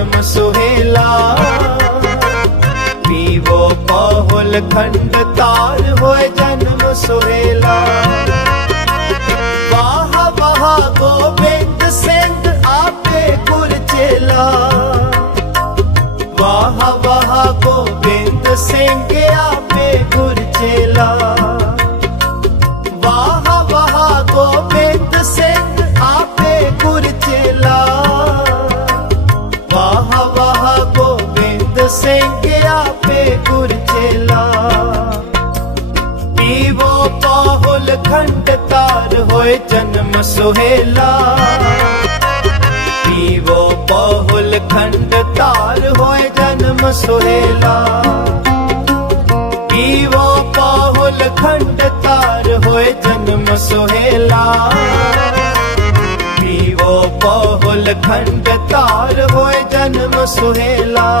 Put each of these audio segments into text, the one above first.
ਪੰਚਮ ਸੁਹੇਲਾ ਪੀਵੋ ਪਹੁਲ ਖੰਡ ਤਾਲ ਹੋਏ ਜਨਮ ਸੁਹੇਲਾ ਵਾਹ ਵਾਹ ਗੋਬਿੰਦ ਸਿੰਘ ਆਪੇ ਗੁਰ ਚੇਲਾ ਵਾਹ ਵਾਹ ਗੋਬਿੰਦ ਸਿੰਘ ਆਪੇ ਗੁਰ ਚੇਲਾ ਪੀਵੋ ਪਾਹੁਲ ਖੰਡ ਤਾਰ ਹੋਏ ਜਨਮ ਸੁਹੇਲਾ। ਪੀਵੋ ਪਾਹੁਲ ਖੰਡ ਤਾਰ ਹੋਏ ਜਨਮ ਸੁਹੇਲਾ। ਪੀਵੋ ਪਾਹੁਲ ਖੰਡ ਤਾਰ ਹੋਏ ਜਨਮ ਸੁਹੇਲਾ। ਪੀਵੋ ਪਾਹੁਲ ਖੰਡ ਤਾਰ ਹੋਏ ਜਨਮ ਸੁਹੇਲਾ।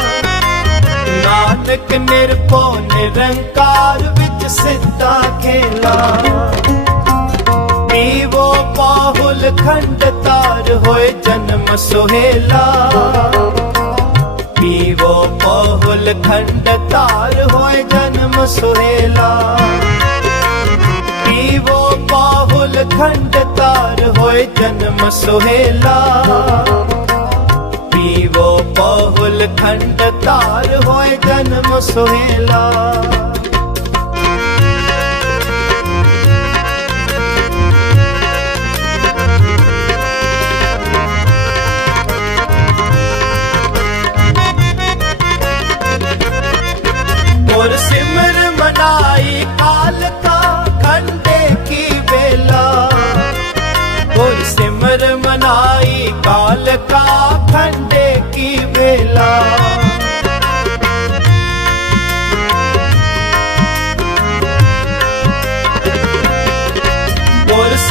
ਨਾਨਕ ਨਿਰਭਉ ਨਿਰੰਕਾਰ ਵਿੱਚ ਸਿੱਧਾ ਖੇਲਾ। ਪੀਵੋ ਪਾਹੁਲ ਖੰਡ ਤਾਰ ਹੋਏ ਜਨਮ ਸੁਹੇਲਾ। ਪੀਵੋ ਪਾਹੁਲ ਖੰਡ ਤਾਰ ਹੋਏ ਜਨਮ ਸੁਹੇਲਾ। ਪੀਵੋ ਪਾਹੁਲ ਖੰਡ ਤਾਰ ਹੋਏ ਜਨਮ ਸੁਹੇਲਾ। ਪਾਹੁਲ ਖੰਡ ਤਾਰ ਹੋਏ ਜਨਮ ਸੁਹੇਲਾ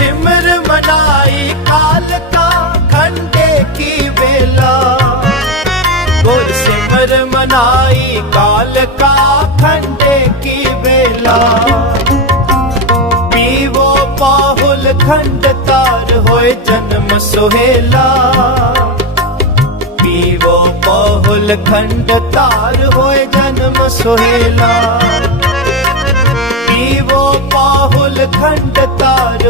ਗੁਰ ਸਿਮਰ ਮਨਾਈ ਕਾਲ ਕਾ ਖੰਡੇ ਕੀ ਵੇਲਾ। ਗੁਰ ਸਿਮਰ ਮਨਾਈ ਕਾਲ ਕਾ ਖੰਡੇ ਕੀ ਵੇਲਾ। ਪੀਵੋ ਪਾਹੁਲ ਖੰਡ ਤਾਰ ਹੋਏ ਜਨਮ ਸੁਹੇਲਾ। ਪੀਵੋ ਪਾਹੁਲ ਖੰਡ ਤਾਰ ਹੋਏ ਜਨਮ ਸੁਹੇਲਾ। ਪੀਵੋ ਪਾਹੁਲ ਖੰਡ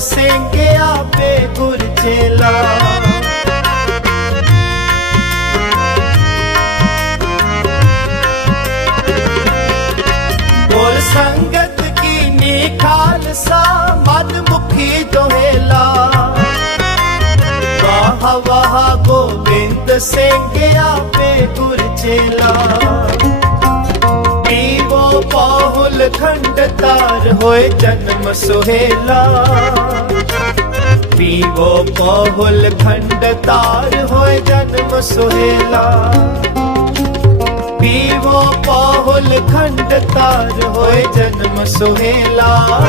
ਸਿੰਘ ਆਪੇ ਗੁਰ ਚੇਲਾ ਗੁਰ ਸੰਗਤ ਕੀ ਨੀ ਖਾਲਸਾ ਮਨ ਮੁਖੀ ਦੋਹੇਲਾ। ਵਾਹ ਵਾਹ ਗੋਬਿੰਦ ਸਿੰਘ, ਆਪੇ ਗੁਰ ਚੇਲਾ ਪੀਵੋ ਪਾਹੁਲ ਖੰਡ ਤਾਰ ਹੋਏ ਜਨਮ ਸੁਹੇਲਾ। ਪੀਵੋ ਪਾਹੁਲ ਖੰਡ ਤਾਰ ਹੋਏ ਜਨਮ ਸੁਹੇਲਾ। ਪੀਵੋ ਪਾਹੁਲ ਖੰਡ ਤਾਰ ਹੋਏ ਜਨਮ ਸੁਹੇਲਾ।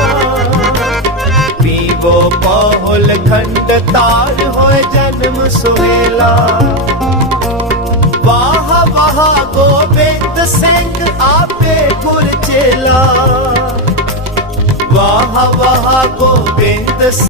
ਪੀਵੋ ਪਾਹੁਲ ਖੰਡ ਤਾਰ ਹੋਏ ਜਨਮ ਸੁਹੇਲਾ। ਸਿੰਘ ਆਪੇ ਗੁਰ ਚੇਲਾ। ਵਾਹ ਵਾਹ ਗੋਬਿੰਦ